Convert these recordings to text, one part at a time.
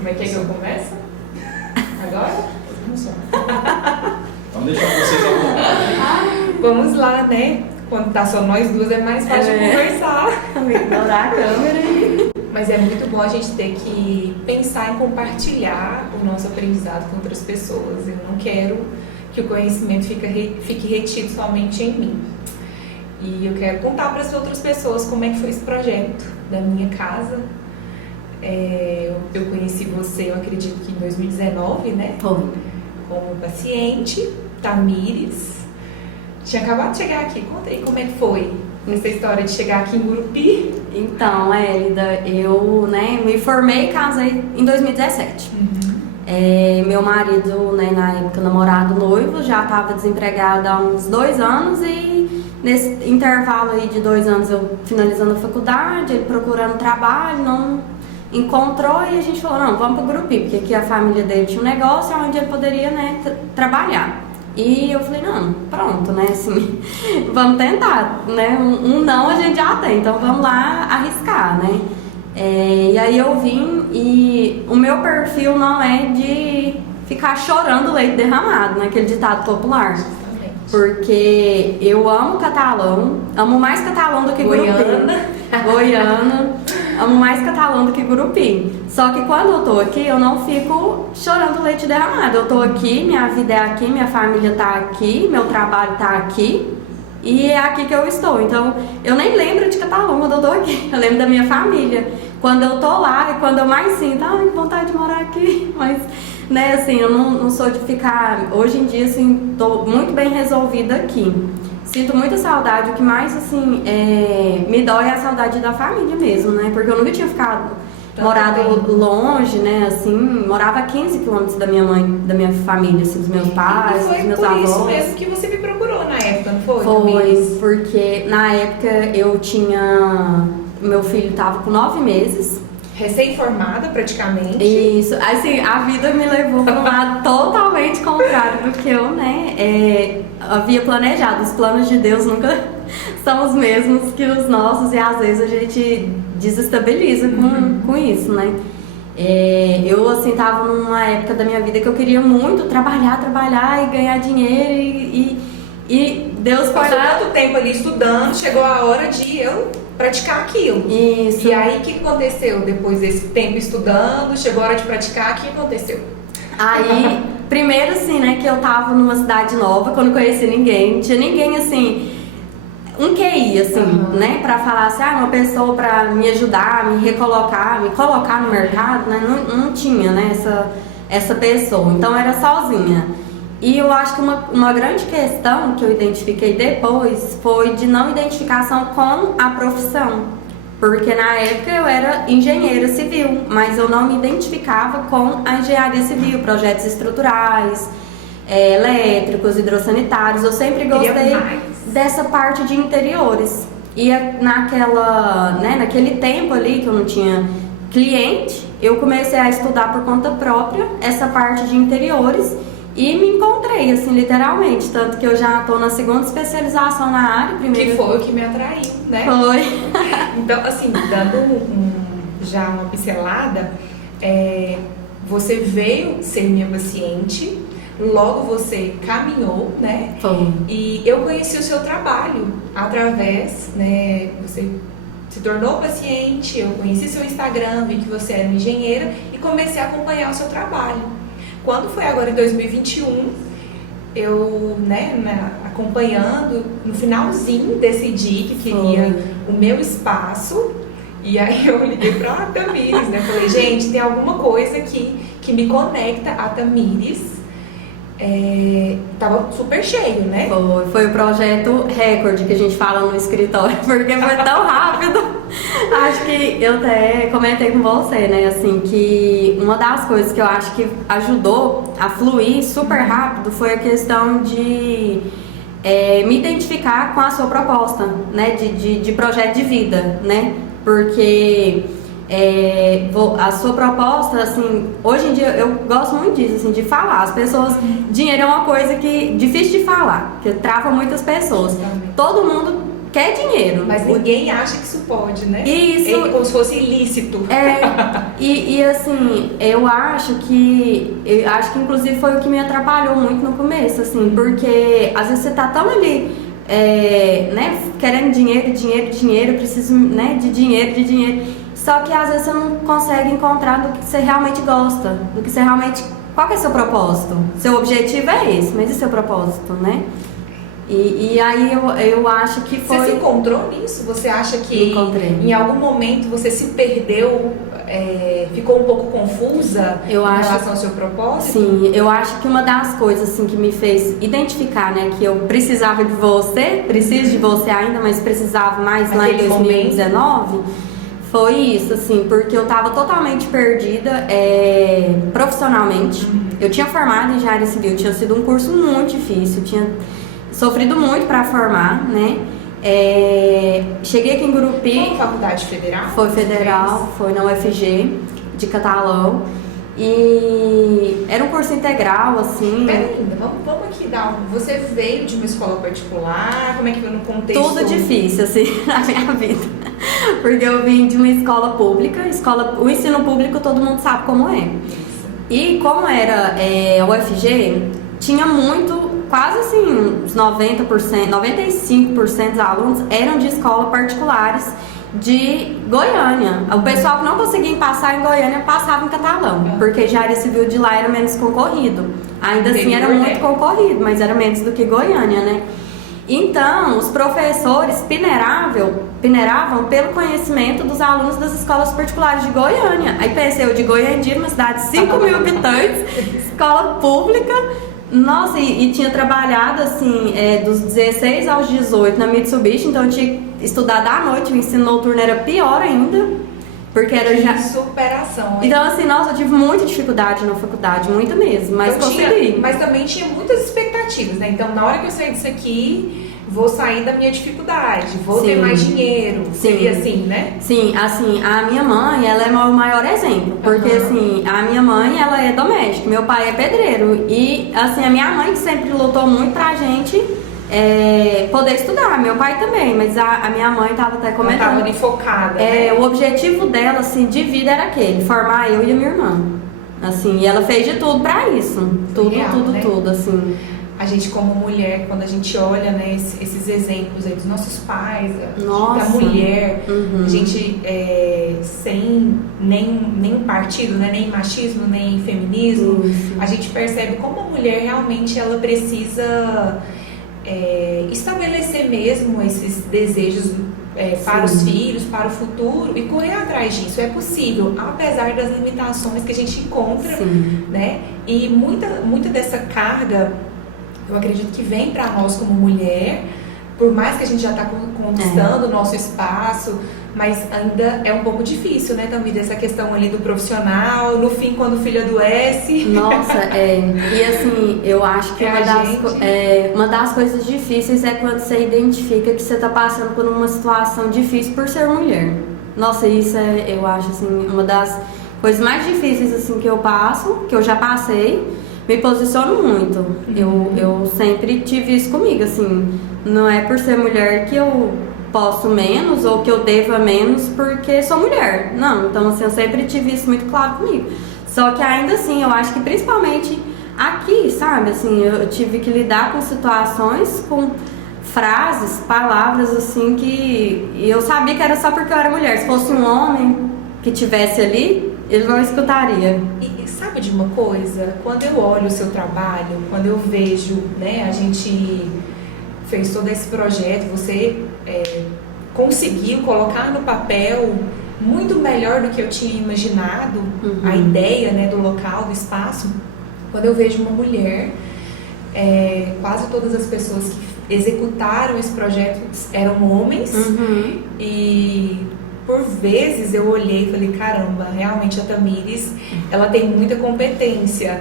Como é que eu começo? Agora? Vamos deixar vocês à vontade. Vamos lá, né? Quando tá só nós duas é mais fácil de conversar. Ignorar a câmera. Mas é muito bom a gente ter que pensar em compartilhar o nosso aprendizado com outras pessoas. Eu não quero que o conhecimento fique retido somente em mim. E eu quero contar para as outras pessoas como é que foi esse projeto da minha casa. Eu conheci você, eu acredito que em 2019, né? Foi. Como paciente, Tamires. Tinha acabado de chegar aqui. Conta aí como é que foi essa história de chegar aqui em Gurupi. Então, Hélida, eu me formei e casei em 2017. Meu marido, na época namorado, noivo, já estava desempregado há uns 2 anos e nesse intervalo aí de 2 anos eu finalizando a faculdade, ele procurando trabalho, não encontrou e a gente falou, não, vamos para o Gurupi, porque aqui a família dele tinha um negócio onde ele poderia trabalhar. E eu falei, não, pronto, assim, vamos tentar, um não a gente já tem, então vamos lá arriscar, e aí eu vim e o meu perfil não é de ficar chorando leite derramado, aquele ditado popular. Porque eu amo catalão, amo mais catalão do que Goiana, amo mais catalão do que Gurupi. Só que quando eu tô aqui, eu não fico chorando leite derramado. Eu tô aqui, minha vida é aqui, minha família tá aqui, meu trabalho tá aqui e é aqui que eu estou. Então, eu nem lembro de catalão quando eu tô aqui, eu lembro da minha família. Quando eu tô lá e quando eu mais sinto, que vontade de morar aqui, mas... eu não sou de ficar... Hoje em dia, tô muito bem resolvida aqui. Sinto muita saudade. O que mais, me dói é a saudade da família mesmo, Porque eu nunca tinha morado longe, morava a 15 quilômetros da minha mãe, da minha família, dos meus pais, dos meus avós. Foi por isso mesmo que você me procurou na época, não foi? Foi, porque na época eu tinha... Meu filho tava com 9 meses. Recém-formada, praticamente. Isso, a vida me levou para um lado totalmente contrário do que eu, havia planejado. Os planos de Deus nunca são os mesmos que os nossos e às vezes a gente desestabiliza com isso, Eu, tava numa época da minha vida que eu queria muito trabalhar e ganhar dinheiro e Deus foi passou lá... tanto tempo ali estudando, chegou a hora de eu praticar aquilo. Isso. E aí, o que aconteceu depois desse tempo estudando? Chegou a hora de praticar, o que aconteceu? Aí, primeiro que eu tava numa cidade nova, quando não conhecia ninguém, não tinha ninguém um QI, pra falar uma pessoa pra me ajudar, me recolocar, me colocar no mercado, não tinha, essa pessoa, então era sozinha. E eu acho que uma grande questão que eu identifiquei depois foi de não identificação com a profissão. Porque na época eu era engenheira civil, mas eu não me identificava com a engenharia civil, projetos estruturais, elétricos, hidrossanitários. Eu sempre gostei dessa parte de interiores. E naquele tempo ali que eu não tinha cliente, eu comecei a estudar por conta própria essa parte de interiores. E me encontrei, literalmente. Tanto que eu já tô na 2ª especialização na área. Que foi o que me atraiu, Foi. Então, dando já uma pincelada, você veio ser minha paciente, logo você caminhou, Foi. E eu conheci o seu trabalho através, você se tornou paciente, eu conheci seu Instagram, vi que você era uma engenheira e comecei a acompanhar o seu trabalho. Quando foi agora em 2021, eu, acompanhando, no finalzinho decidi que queria o meu espaço. E aí eu liguei pra Tamires, Falei, gente, tem alguma coisa aqui que me conecta a Tamires. Tava super cheio, Foi o projeto recorde que a gente fala no escritório, porque foi tão rápido. Acho que eu até comentei com você, que uma das coisas que eu acho que ajudou a fluir super rápido foi a questão de me identificar com a sua proposta, de projeto de vida, Porque a sua proposta, hoje em dia eu gosto muito disso, de falar. As pessoas, dinheiro é uma coisa que difícil de falar, que trava muitas pessoas. Todo mundo quer dinheiro. Mas ninguém acha que isso pode, né? Isso. É como se fosse ilícito. E assim, eu acho que inclusive foi o que me atrapalhou muito no começo, assim, porque às vezes você tá tão ali, né, querendo dinheiro, preciso, né, de dinheiro, só que às vezes você não consegue encontrar do que você realmente gosta, do que você realmente, qual que é o seu propósito? Seu objetivo é esse, mas e seu propósito, né? E aí eu acho que foi... Você se encontrou nisso? Você acha que em algum momento você se perdeu, ficou um pouco confusa em relação ao seu propósito? Sim, eu acho que uma das coisas assim, que me fez identificar, né, que eu precisava de você, preciso de você ainda, mas precisava mais lá em 2019, foi isso, assim, porque eu tava totalmente perdida profissionalmente. Eu tinha formado em engenharia civil, tinha sido um curso muito difícil, tinha sofrido muito para formar, né? Cheguei aqui em Gurupi. Foi faculdade federal? Foi federal, foi na UFG de Catalão. E era um curso integral, assim. Pera ainda, vamos aqui dar Você veio de uma escola particular? Como é que foi no contexto? Tudo difícil, assim, na minha vida. Porque eu vim de uma escola pública, o ensino público todo mundo sabe como é. E como era a UFG, tinha quase assim, uns 90%, 95% dos alunos eram de escolas particulares de Goiânia. O pessoal que não conseguia passar em Goiânia passava em Catalão, porque engenharia civil de lá era menos concorrido. Ainda assim era muito concorrido, mas era menos do que Goiânia, né? Então, os professores peneiravam pelo conhecimento dos alunos das escolas particulares de Goiânia. Aí pensei, eu de Goiânia, uma cidade de 5 mil habitantes, escola pública. Nossa, e tinha trabalhado assim, dos 16 aos 18 na Mitsubishi, então eu tinha estudado à noite, o ensino noturno era pior ainda, porque era já... superação, hein? Então assim, nossa, eu tive muita dificuldade na faculdade, muita mesmo, mas consegui. Mas também tinha muitas expectativas, né? Então, na hora que eu saí disso aqui, vou sair da minha dificuldade, vou ter mais dinheiro, seria assim, né? Sim, assim, a minha mãe, ela é o maior exemplo, porque assim, a minha mãe, ela é doméstica, meu pai é pedreiro, e assim, a minha mãe que sempre lutou muito pra gente poder estudar, meu pai também, mas a minha mãe tava até comentando. Ela tava ali focada, né? O objetivo dela, assim, de vida era aquele, formar eu e a minha irmã, assim, e ela fez de tudo pra isso, tudo, assim. A gente como mulher, quando a gente olha, né, esses exemplos aí dos nossos pais, da mulher, a gente sem nem partido, né, nem machismo, nem feminismo, a gente percebe como a mulher realmente ela precisa estabelecer mesmo esses desejos para os filhos, para o futuro e correr atrás disso. É possível, apesar das limitações que a gente encontra, né? E muita dessa carga, eu acredito que vem para nós como mulher, por mais que a gente já está conquistando o nosso espaço, mas ainda é um pouco difícil, né, Tamires, essa questão ali do profissional, no fim, quando o filho adoece. Nossa, e assim, eu acho que uma das coisas difíceis é quando você identifica que você está passando por uma situação difícil por ser mulher. Nossa, isso eu acho, assim, uma das coisas mais difíceis, assim, que eu passo, que eu já passei, me posiciono muito. Eu sempre tive isso comigo, assim, não é por ser mulher que eu posso menos ou que eu deva menos porque sou mulher. Não, então assim, eu sempre tive isso muito claro comigo. Só que ainda assim, eu acho que principalmente aqui, sabe, assim, eu tive que lidar com situações, com frases, palavras assim que eu sabia que era só porque eu era mulher. Se fosse um homem que tivesse ali, ele não escutaria. E sabe de uma coisa? Quando eu olho o seu trabalho, quando eu vejo, né, a gente fez todo esse projeto, você conseguiu colocar no papel muito melhor do que eu tinha imaginado, a ideia, né, do local, do espaço. Quando eu vejo uma mulher, quase todas as pessoas que executaram esse projeto eram homens, e por vezes eu olhei e falei, caramba, realmente a Tamires, ela tem muita competência.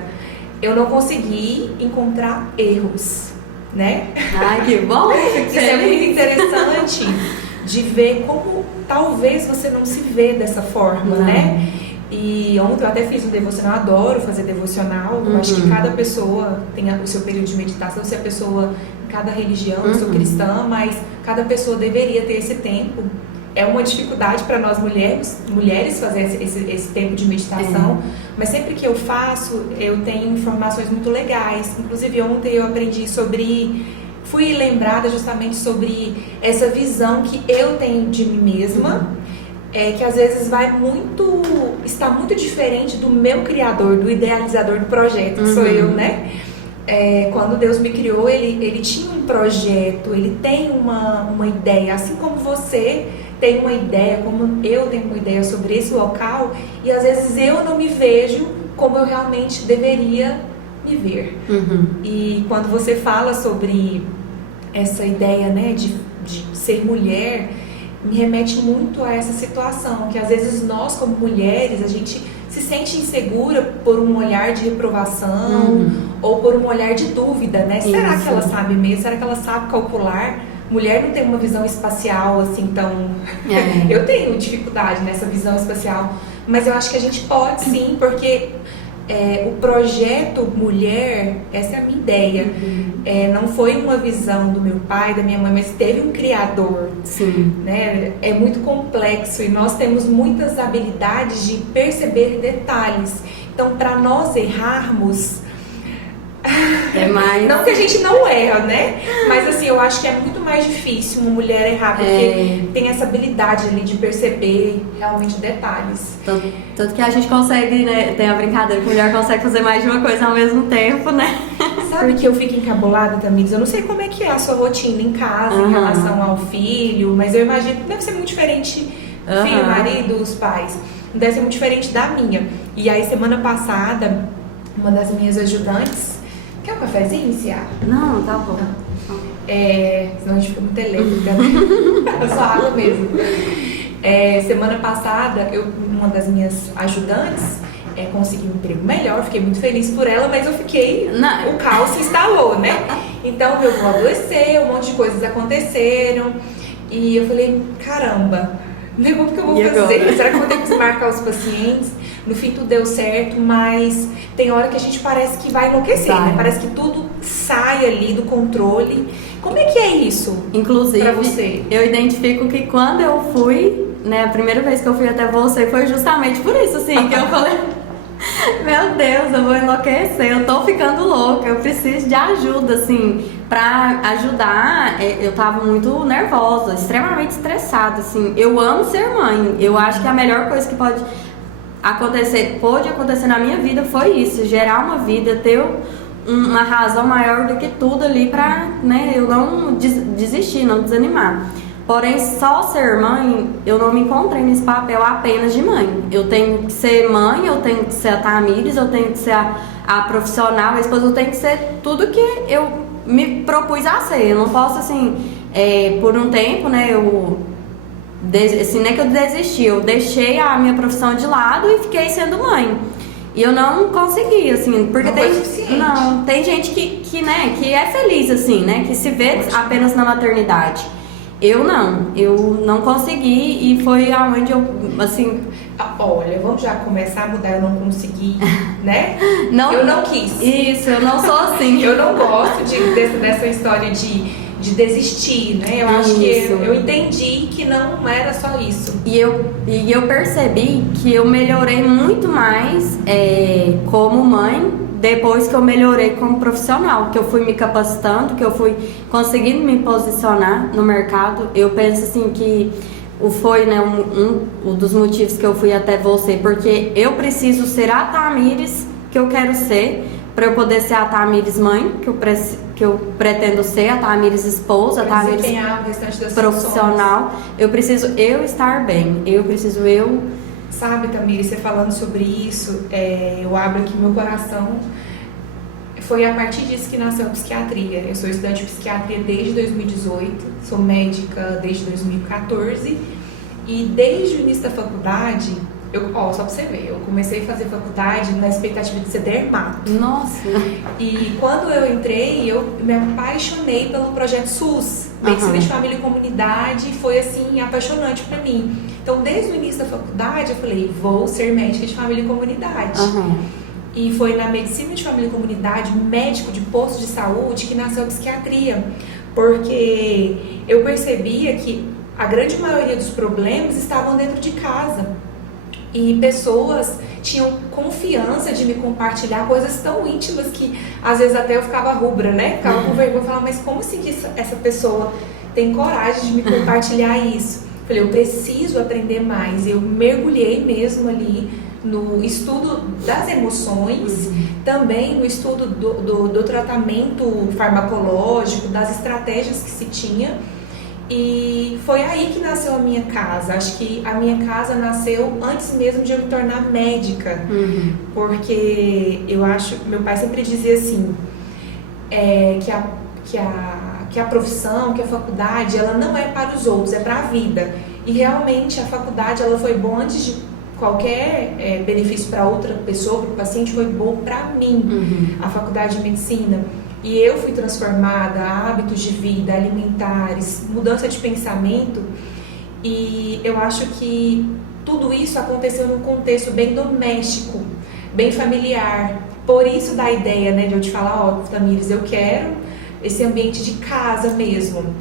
Eu não consegui encontrar erros, né? Ai, que bom! Isso é muito interessante de ver como talvez você não se vê dessa forma, né? E ontem eu até fiz um devocional, eu adoro fazer devocional. Eu acho que cada pessoa tem o seu período de meditação, se a pessoa, cada religião, eu sou cristã, mas cada pessoa deveria ter esse tempo. É uma dificuldade para nós mulheres fazer esse tempo de meditação, mas sempre que eu faço, eu tenho informações muito legais. Inclusive ontem eu aprendi fui lembrada justamente sobre essa visão que eu tenho de mim mesma, que às vezes está muito diferente do meu criador, do idealizador do projeto, que sou eu, né? Quando Deus me criou, ele tinha um projeto, ele tem uma ideia, assim como você tem uma ideia, como eu tenho uma ideia sobre esse local, e às vezes eu não me vejo como eu realmente deveria me ver. E quando você fala sobre essa ideia, né, de ser mulher, me remete muito a essa situação, que às vezes nós como mulheres, a gente se sente insegura por um olhar de reprovação ou por um olhar de dúvida, né? Será que ela sabe mesmo? Será que ela sabe calcular? Mulher não tem uma visão espacial assim tão... Eu tenho dificuldade nessa visão espacial, mas eu acho que a gente pode sim, porque o projeto mulher, essa é a minha ideia, não foi uma visão do meu pai, da minha mãe, mas teve um criador. Sim. Né? É muito complexo e nós temos muitas habilidades de perceber detalhes. Então, para nós errarmos... Não que a gente não erra, né? Mas assim, eu acho que é muito mais difícil uma mulher errar, porque tem essa habilidade ali de perceber realmente detalhes. Tanto que a gente consegue, né? Tem a brincadeira que a mulher consegue fazer mais de uma coisa ao mesmo tempo, né? Sabe que eu fico encabulada, Tamires? Eu não sei como é que é a sua rotina em casa em relação ao filho, mas eu imagino que deve ser muito diferente, filho, marido, os pais. Deve ser muito diferente da minha. E aí, semana passada, uma das minhas ajudantes... Quer um cafezinho, Cia? Não, tá bom. Senão a gente fica muito elétrica, né? É só água mesmo. Semana passada, uma das minhas ajudantes conseguiu um emprego melhor, fiquei muito feliz por ela, mas eu fiquei... O caos se instalou, né? Então, meu avô adoeceu, um monte de coisas aconteceram. E eu falei, caramba, o que eu vou fazer? Será que eu vou ter que desmarcar os pacientes? No fim tudo deu certo, mas tem hora que a gente parece que vai enlouquecer, né? Parece que tudo sai ali do controle. Como é que é isso? Inclusive, pra você? Eu identifico que quando eu fui, né, a primeira vez que eu fui até você foi justamente por isso, assim, que eu falei, meu Deus, eu vou enlouquecer, eu tô ficando louca, eu preciso de ajuda, assim, pra ajudar. Eu tava muito nervosa, extremamente estressada, assim. Eu amo ser mãe, eu acho que a melhor coisa que pode acontecer na minha vida foi isso, gerar uma vida, ter uma razão maior do que tudo ali pra, né, eu não desistir, não desanimar. Porém, só ser mãe, eu não me encontrei nesse papel apenas de mãe. Eu tenho que ser mãe, eu tenho que ser a Tamires, eu tenho que ser a profissional, a esposa, eu tenho que ser tudo que eu me propus a ser. Eu não posso, assim, por um tempo, né, assim, não é que eu desisti, eu deixei a minha profissão de lado e fiquei sendo mãe. E eu não consegui, assim, porque tem gente que, né, que é feliz, assim, né, que se vê apenas na maternidade. Eu não consegui e foi aonde eu, assim... Olha, vamos já começar a mudar, eu não consegui, né? Eu não quis. Isso, eu não sou assim. Eu não gosto dessa história de desistir, né? Eu acho que eu entendi que não era só isso. E eu percebi que eu melhorei muito mais como mãe depois que eu melhorei como profissional, que eu fui me capacitando, que eu fui conseguindo me posicionar no mercado. Eu penso assim que foi, né, um dos motivos que eu fui até você, porque eu preciso ser a Tamires que eu quero ser, para eu poder ser a Tamires mãe, que eu pretendo ser, a Tamires esposa, a Tamires profissional. Eu preciso estar bem, Sabe, Tamires, você falando sobre isso, eu abro aqui meu coração. Foi a partir disso que nasceu a psiquiatria. Eu sou estudante de psiquiatria desde 2018, sou médica desde 2014 e desde o início da faculdade, só pra você ver, eu comecei a fazer faculdade na expectativa de ser dermato. Nossa! E quando eu entrei, eu me apaixonei pelo projeto SUS, Medicina de Família e Comunidade, foi assim, apaixonante pra mim. Então, desde o início da faculdade, eu falei, vou ser médica de família e comunidade. E foi na medicina de família e comunidade, médico de posto de saúde, que nasceu a psiquiatria. Porque eu percebia que a grande maioria dos problemas estavam dentro de casa. E pessoas tinham confiança de me compartilhar coisas tão íntimas que às vezes até eu ficava rubra, né? Ficava com vergonha, falava, mas como assim que essa pessoa tem coragem de me compartilhar isso? Falei, eu preciso aprender mais. Eu mergulhei mesmo ali no estudo das emoções, também no estudo do tratamento farmacológico, das estratégias que se tinha. E foi aí que nasceu a minha casa. Acho que a minha casa nasceu antes mesmo de eu me tornar médica. Porque eu acho, meu pai sempre dizia assim, que a profissão, que a faculdade, ela não é para os outros, é para a vida. E realmente a faculdade, ela foi boa antes de qualquer benefício para outra pessoa, para o paciente, foi bom para mim, a faculdade de medicina. E eu fui transformada, hábitos de vida, alimentares, mudança de pensamento, e eu acho que tudo isso aconteceu num contexto bem doméstico, bem familiar. Por isso da ideia, né, de eu te falar, ó, Tamires, eu quero esse ambiente de casa mesmo.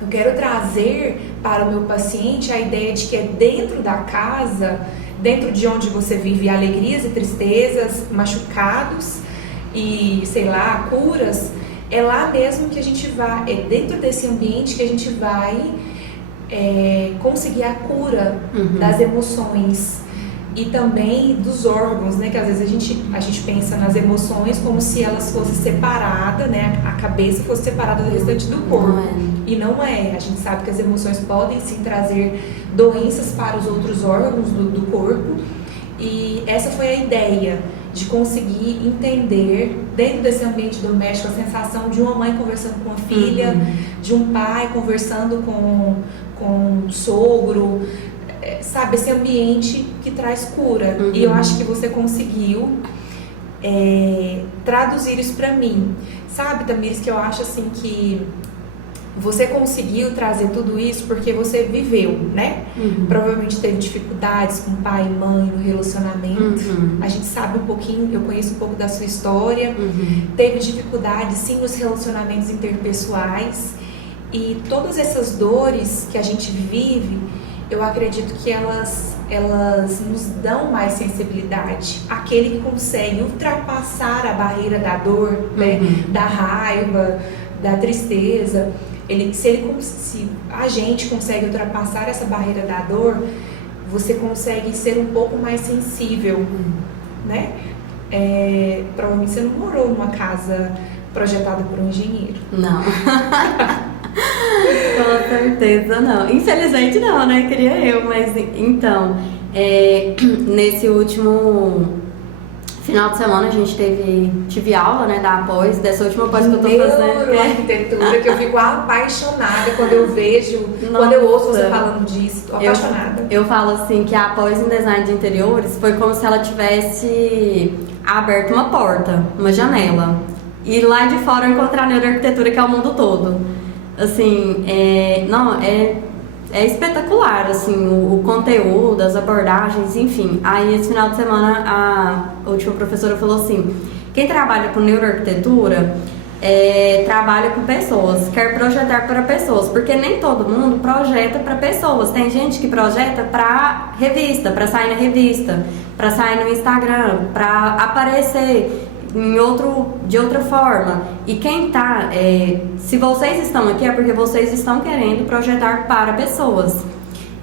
Eu quero trazer para o meu paciente a ideia de que é dentro da casa, dentro de onde você vive alegrias e tristezas, machucados e, sei lá, curas, é lá mesmo que a gente vai, é dentro desse ambiente que a gente vai conseguir a cura das emoções e também dos órgãos, né? Que às vezes a gente pensa nas emoções como se elas fossem separadas, né? A cabeça fosse separada do restante do corpo. E não é. A gente sabe que as emoções podem sim trazer doenças para os outros órgãos do corpo. E essa foi a ideia, de conseguir entender dentro desse ambiente doméstico a sensação de uma mãe conversando com a filha, de um pai conversando com um sogro, sabe, esse ambiente que traz cura. E eu acho que você conseguiu traduzir isso pra mim, sabe, Tamires, que eu acho assim que você conseguiu trazer tudo isso porque você viveu, né? Provavelmente teve dificuldades com pai e mãe no relacionamento. A gente sabe um pouquinho, eu conheço um pouco da sua história. Teve dificuldades sim nos relacionamentos interpessoais. E todas essas dores que a gente vive, eu acredito que elas nos dão mais sensibilidade. Aquele que consegue ultrapassar a barreira da dor, né? Da raiva, da tristeza. Se a gente consegue ultrapassar essa barreira da dor, você consegue ser um pouco mais sensível, né? Provavelmente você não morou numa casa projetada por um engenheiro. Não. Com certeza não. Infelizmente não, né? Queria eu, mas então, nesse último final de semana a gente tive aula, né, da pós, dessa última pós que eu tô fazendo. Neuroarquitetura, que eu fico apaixonada quando eu vejo, quando eu ouço você falando disso, tô apaixonada. Eu falo assim que a pós em design de interiores foi como se ela tivesse aberto uma porta, uma janela. E lá de fora eu encontrar a neuroarquitetura, que é o mundo todo. Assim, é espetacular, assim, o conteúdo, as abordagens, enfim. Aí, esse final de semana, a última professora falou assim, quem trabalha com neuroarquitetura trabalha com pessoas, quer projetar para pessoas, porque nem todo mundo projeta para pessoas. Tem gente que projeta para revista, para sair na revista, para sair no Instagram, para aparecer de outra forma. E quem tá, se vocês estão aqui é porque vocês estão querendo projetar para pessoas.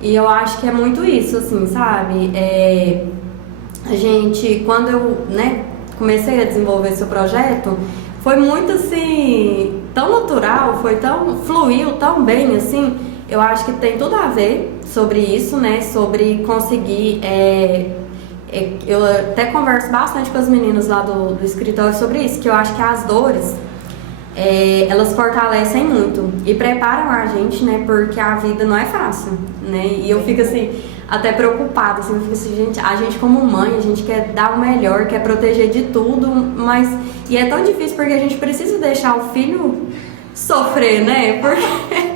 E eu acho que é muito isso, assim, sabe? A gente, quando eu, né, comecei a desenvolver esse projeto, foi muito assim, tão natural, fluiu tão bem, assim. Eu acho que tem tudo a ver sobre isso, né? Sobre conseguir eu até converso bastante com as meninas lá do escritório sobre isso, que eu acho que as dores, elas fortalecem muito e preparam a gente, né, porque a vida não é fácil, né, e eu fico assim, até preocupada, assim, eu fico assim, gente, a gente como mãe, a gente quer dar o melhor, quer proteger de tudo, e é tão difícil porque a gente precisa deixar o filho sofrer, né, porque se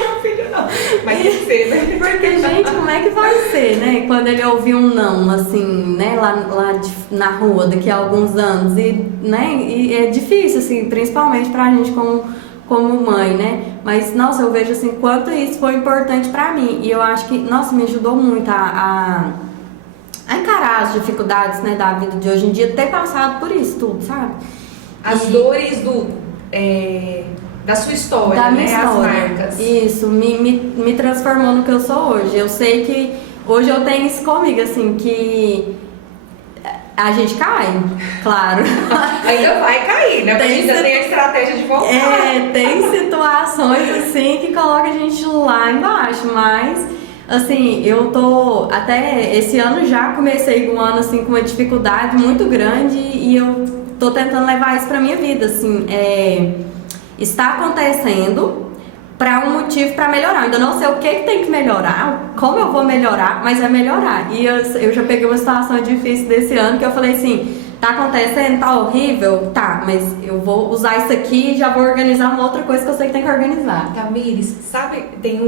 meu filho não. Mas tem que ser, né? Porque, gente, como é que vai ser, né? Quando ele ouvir um não, assim, né? Na rua, daqui a alguns anos. E é difícil, assim, principalmente pra gente como mãe, né? Mas, nossa, eu vejo, assim, quanto isso foi importante pra mim. E eu acho que, nossa, me ajudou muito a encarar as dificuldades, né, da vida de hoje em dia, ter passado por isso tudo, sabe? As dores da sua história, da minha né? história. As marcas. Isso, me transformou no que eu sou hoje. Eu sei que hoje eu tenho isso comigo, assim, que a gente cai, claro. Ainda vai cair, né? Porque a gente ainda tem a estratégia de voltar. Tem situações, assim, que colocam a gente lá embaixo, mas... Assim, eu tô, até esse ano já comecei um ano, assim, com uma dificuldade muito grande e eu tô tentando levar isso pra minha vida, assim, está acontecendo pra um motivo pra melhorar. Ainda não sei o que tem que melhorar, como eu vou melhorar, mas é melhorar. E eu já peguei uma situação difícil desse ano que eu falei assim, tá acontecendo, tá horrível? Tá, mas eu vou usar isso aqui e já vou organizar uma outra coisa que eu sei que tem que organizar. Tamires, sabe, tem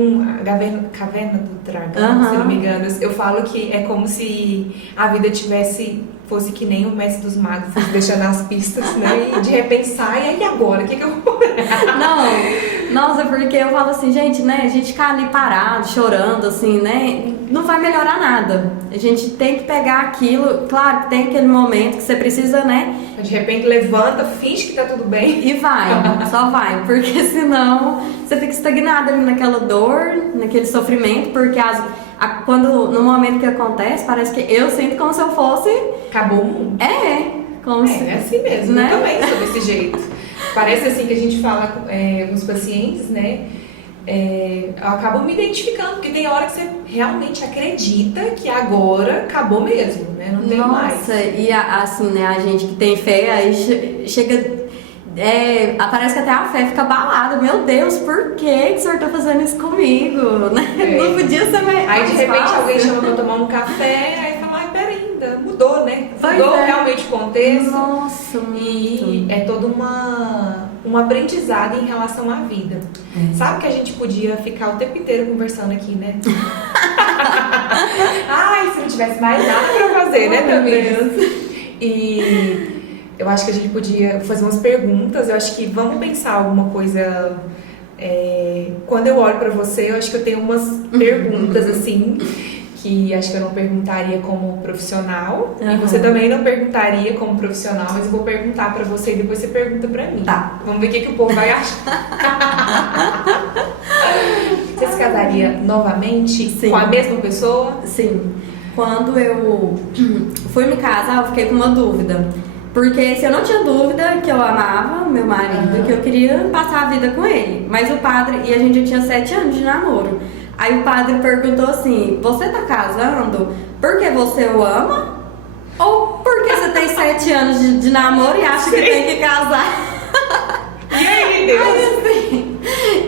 Caverna do Dragão, se não me engano. Eu falo que é como se a vida fosse que nem o Mestre dos Magos, fosse deixando as pistas, né? E de repente sai, e agora? O que eu vou Não, nossa, porque eu falo assim, gente, né? A gente ficar ali parado, chorando, assim, né? Não vai melhorar nada. A gente tem que pegar aquilo, claro que tem aquele momento que você precisa, né? De repente levanta, finge que tá tudo bem. E vai, só vai, porque senão você fica estagnado ali naquela dor, naquele sofrimento, porque quando no momento que acontece, parece que eu sinto como se eu fosse... Acabou o mundo. Como se... É assim mesmo, né? Eu também sou desse jeito. Parece assim que a gente fala com os pacientes, né? Eu acabo me identificando, porque tem hora que você realmente acredita que agora acabou mesmo, né? Não tem mais. Nossa, e assim, né, a gente que tem fé, aí chega... parece que até a fé fica abalada. Meu Deus, por que o senhor tá fazendo isso comigo? Né? Não podia ser mais. Aí de repente fácil. alguém chama pra tomar um café, aí fala, peraí, ainda mudou, né? Pois Mudou é. realmente o contexto. Nossa, E muito. é todo um aprendizado em relação à vida. Sabe que a gente podia ficar o tempo inteiro conversando aqui, né? Ai, se não tivesse mais nada pra fazer, né, Tamires? E eu acho que a gente podia fazer umas perguntas. Eu acho que vamos pensar alguma coisa. Quando eu olho pra você, eu acho que eu tenho umas perguntas assim que acho que eu não perguntaria como profissional. E você também não perguntaria como profissional, mas eu vou perguntar pra você e depois você pergunta pra mim. Tá. Vamos ver o que o povo vai achar. Você se casaria novamente Sim. com a mesma pessoa? Sim. Quando eu fui me casar, eu fiquei com uma dúvida. Porque se eu não tinha dúvida que eu amava meu marido, que eu queria passar a vida com ele. Mas o padre, e a gente já tinha 7 anos de namoro. Aí o padre perguntou assim, você tá casando porque você o ama? Ou porque você tem 7 anos de namoro e acha que tem que casar? E aí, Deus? Aí assim,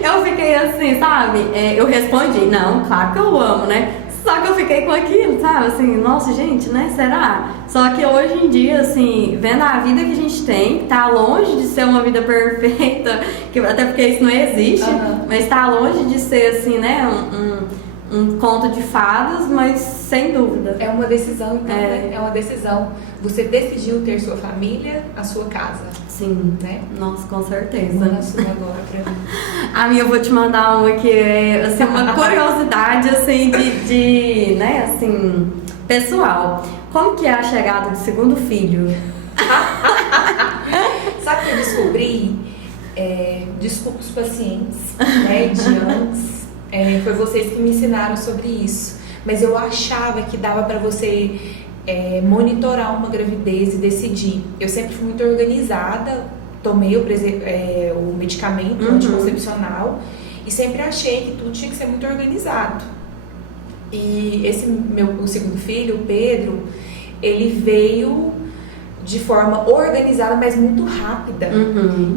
eu fiquei assim, sabe? Eu respondi, não, claro que eu amo, né? Só que eu fiquei com aquilo, sabe? Assim, nossa, gente, né? Será? Só que hoje em dia, assim, vendo a vida que a gente tem, tá longe de ser uma vida perfeita, até porque isso não existe, mas tá longe de ser, assim, né? Um conto de fadas, mas sem dúvida. É uma decisão, então, né? É uma decisão. Você decidiu ter sua família, a sua casa. Sim, né? Nossa, com certeza. Manda a sua agora pra mim. A minha eu vou te mandar uma que é assim, uma curiosidade assim, né, assim, pessoal. Como que é a chegada do segundo filho? Sabe o que eu descobri? Desculpa os pacientes, né, de antes. Foi vocês que me ensinaram sobre isso. Mas eu achava que dava pra você monitorar uma gravidez e decidir. Eu sempre fui muito organizada, tomei o medicamento anticoncepcional e sempre achei que tudo tinha que ser muito organizado. E o segundo filho, o Pedro, ele veio de forma organizada, mas muito rápida.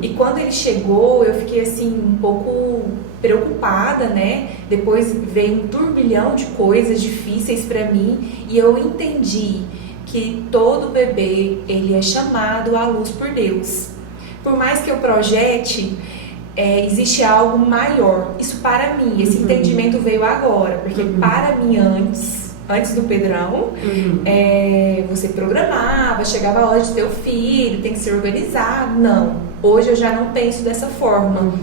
E quando ele chegou, eu fiquei assim um pouco preocupada, né? Depois veio um turbilhão de coisas difíceis para mim e eu entendi que todo bebê ele é chamado à luz por Deus. Por mais que eu projete, existe algo maior. Isso para mim, esse entendimento veio agora, porque para mim antes do Pedrão, você programava, chegava a hora de ter o filho, tem que ser organizado. Não, hoje eu já não penso dessa forma.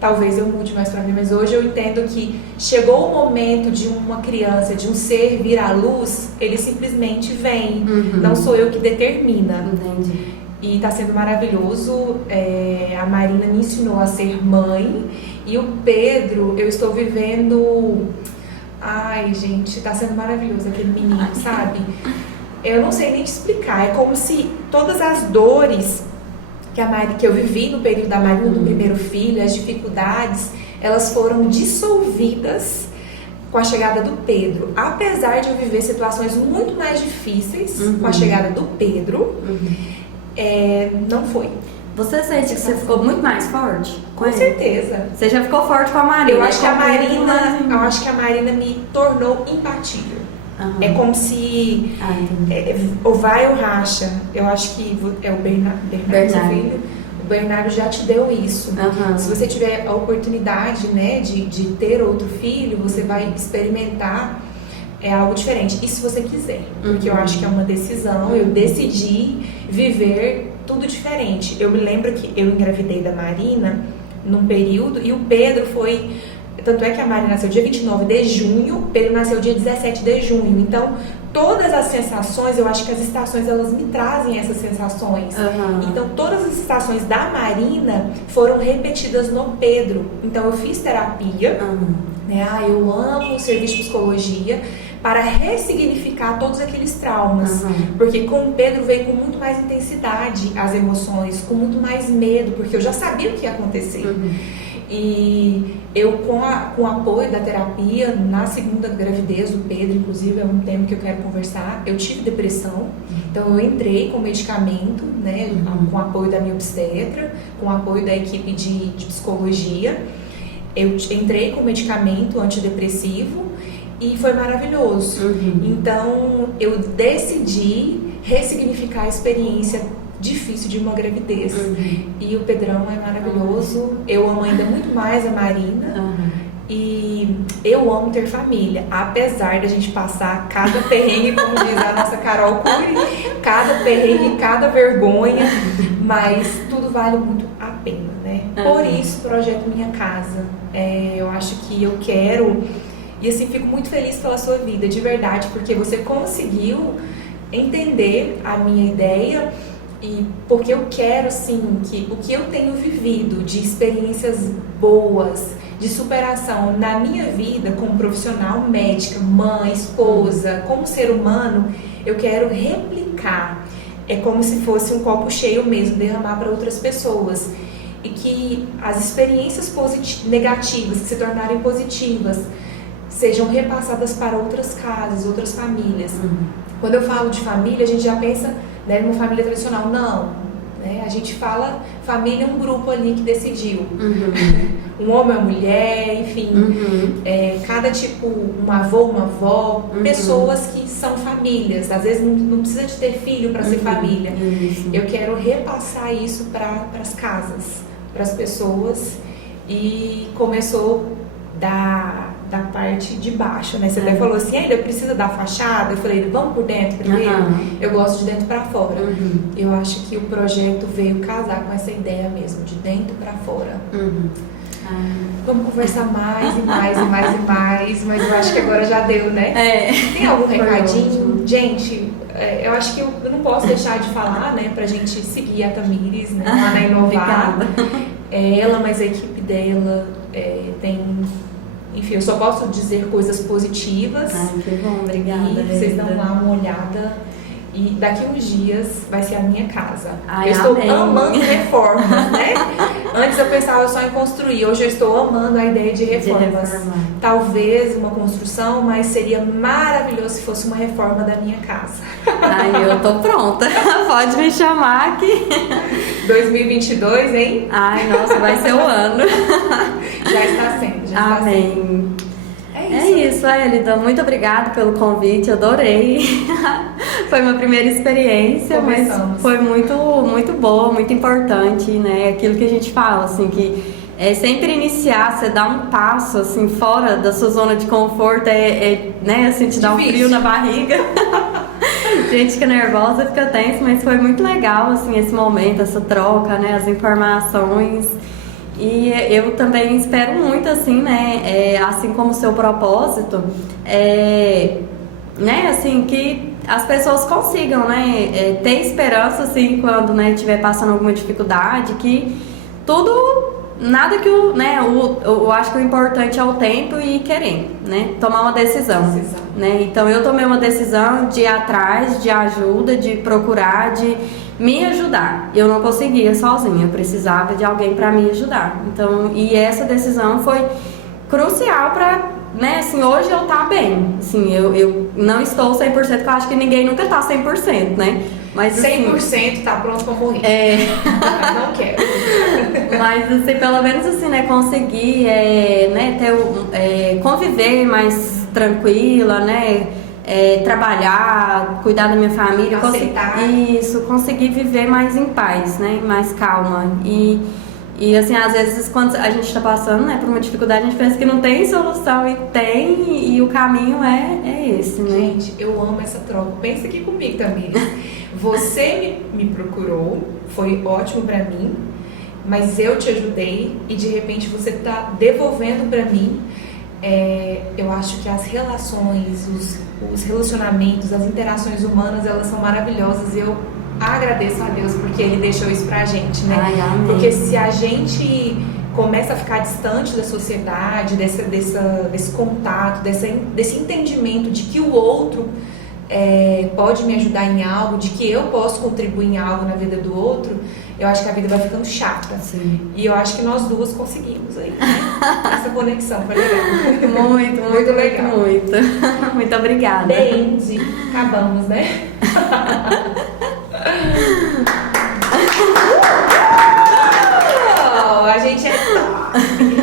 Talvez eu mude mais pra mim, mas hoje eu entendo que chegou o momento de uma criança, de um ser vir à luz, ele simplesmente vem. Não sou eu que determina. Entendi. E tá sendo maravilhoso. A Marina me ensinou a ser mãe. E o Pedro, eu estou vivendo... Ai, gente, tá sendo maravilhoso aquele menino, sabe? Eu não sei nem te explicar. É como se todas as dores que eu vivi no período da Marina, do primeiro filho, as dificuldades, elas foram dissolvidas com a chegada do Pedro. Apesar de eu viver situações muito mais difíceis com a chegada do Pedro, não foi. Você sente que você ficou muito mais forte? Com certeza. Você já ficou forte com a Marina? Eu acho que a Marina me tornou imbatível. É como se ou vai ou racha. Eu acho que é o Bernardo, seu filho. O Bernardo já te deu isso. Se você tiver a oportunidade, né, de ter outro filho, você vai experimentar algo diferente. E se você quiser, porque eu acho que é uma decisão. Eu decidi viver tudo diferente. Eu me lembro que eu engravidei da Marina num período e o Pedro foi... Tanto é que a Marina nasceu dia 29 de junho, o Pedro nasceu dia 17 de junho. Então, todas as sensações, eu acho que as estações, elas me trazem essas sensações. Então, todas as estações da Marina foram repetidas no Pedro. Então, eu fiz terapia, né? Eu amo o serviço de psicologia para ressignificar todos aqueles traumas. Porque com o Pedro veio com muito mais intensidade as emoções, com muito mais medo, porque eu já sabia o que ia acontecer. E eu, com o apoio da terapia, na segunda gravidez do Pedro, inclusive, é um tema que eu quero conversar, eu tive depressão. Então eu entrei com medicamento, né, com o apoio da minha obstetra, com o apoio da equipe de psicologia. Eu entrei com medicamento antidepressivo e foi maravilhoso. Então eu decidi ressignificar a experiência difícil de uma gravidez. E o Pedrão é maravilhoso. Eu amo ainda muito mais a Marina. E eu amo ter família, apesar da gente passar cada perrengue, como diz a nossa Carol Cury, cada perrengue, cada vergonha, mas tudo vale muito a pena, né? Por isso, o projeto Minha Casa. Eu acho que eu quero, e assim, fico muito feliz pela sua vida, de verdade, porque você conseguiu entender a minha ideia. E porque eu quero, sim, que o que eu tenho vivido de experiências boas, de superação na minha vida como profissional, médica, mãe, esposa, como ser humano, eu quero replicar. É como se fosse um copo cheio mesmo, derramar para outras pessoas. E que as experiências negativas, que se tornarem positivas, sejam repassadas para outras casas, outras famílias. Quando eu falo de família, a gente já pensa, né, numa família tradicional. Não, né? A gente fala família, um grupo ali que decidiu. Um homem, uma mulher, enfim. Cada tipo, um avô, uma avó, pessoas que são famílias. Às vezes não precisa de ter filho para ser família. Eu quero repassar isso para as casas, para as pessoas. E começou da parte de baixo, né? Você até falou assim, ainda precisa da fachada? Eu falei, vamos por dentro primeiro? Eu gosto de dentro para fora. Eu acho que o projeto veio casar com essa ideia mesmo, de dentro para fora. Vamos conversar mais e mais e mais e mais, mas eu acho que agora já deu, né? Tem algum recadinho? Gente, eu acho que eu não posso deixar de falar, né? Pra gente seguir a Tamires, né? Lá na Inovar. Ela, mas a equipe dela tem... Enfim, eu só posso dizer coisas positivas. Que bom, obrigada. E vocês dão lá uma olhada. E daqui uns dias vai ser a minha casa. Ai, eu estou amém. amando reformas, né? Antes eu pensava só em construir. Hoje eu estou amando a ideia de reformas. Talvez uma construção, mas seria maravilhoso se fosse uma reforma da minha casa. Ai, eu tô pronta. Pode me chamar aqui. 2022, hein? Ai, nossa, vai ser o ano. Já está sendo, já está Amém. sendo. É isso, Elida. Muito obrigada pelo convite, adorei. Foi minha primeira experiência, mas foi muito, muito boa, muito importante, né? Aquilo que a gente fala, assim, que sempre iniciar, você dar um passo assim fora da sua zona de conforto, né, assim, te dá um frio na barriga. Gente fica nervosa, fica tenso, mas foi muito legal assim esse momento, essa troca, né, as informações. E eu também espero muito assim, né, assim como o seu propósito, né, assim, que as pessoas consigam, né, ter esperança assim quando, né, estiver passando alguma dificuldade, que tudo, nada que eu acho que o importante é o tempo e querer, né, tomar uma decisão. Né? Então eu tomei uma decisão de ir atrás de ajuda, de procurar, de me ajudar. Eu não conseguia sozinha, eu precisava de alguém para me ajudar. Então, e essa decisão foi crucial para, né, assim, hoje eu tá bem. Assim, eu não estou 100%, porque eu acho que ninguém nunca tá 100%, né? Mas, assim, 100% tá pronto pra morrer. Não quero. Mas, assim, pelo menos assim, né, conseguir, né, conviver mais tranquila, né, trabalhar, cuidar da minha família, conseguir viver mais em paz, né, mais calma. E assim, às vezes quando a gente está passando, né, por uma dificuldade, a gente pensa que não tem solução, e tem, e o caminho é esse, né? Gente, eu amo essa troca. Pensa aqui comigo também. Você me procurou, foi ótimo pra mim, mas eu te ajudei e de repente você tá devolvendo pra mim. Eu acho que as relações, os relacionamentos, as interações humanas, elas são maravilhosas, e eu agradeço a Deus porque Ele deixou isso pra gente, né? Ai, amém. Porque se a gente começa a ficar distante da sociedade, desse contato, desse entendimento de que o outro pode me ajudar em algo, de que eu posso contribuir em algo na vida do outro, eu acho que a vida vai ficando chata. Sim. E eu acho que nós duas conseguimos aí, né? Essa conexão foi legal. Muito legal. Muito obrigada. Beijo. Acabamos, né? A gente é top.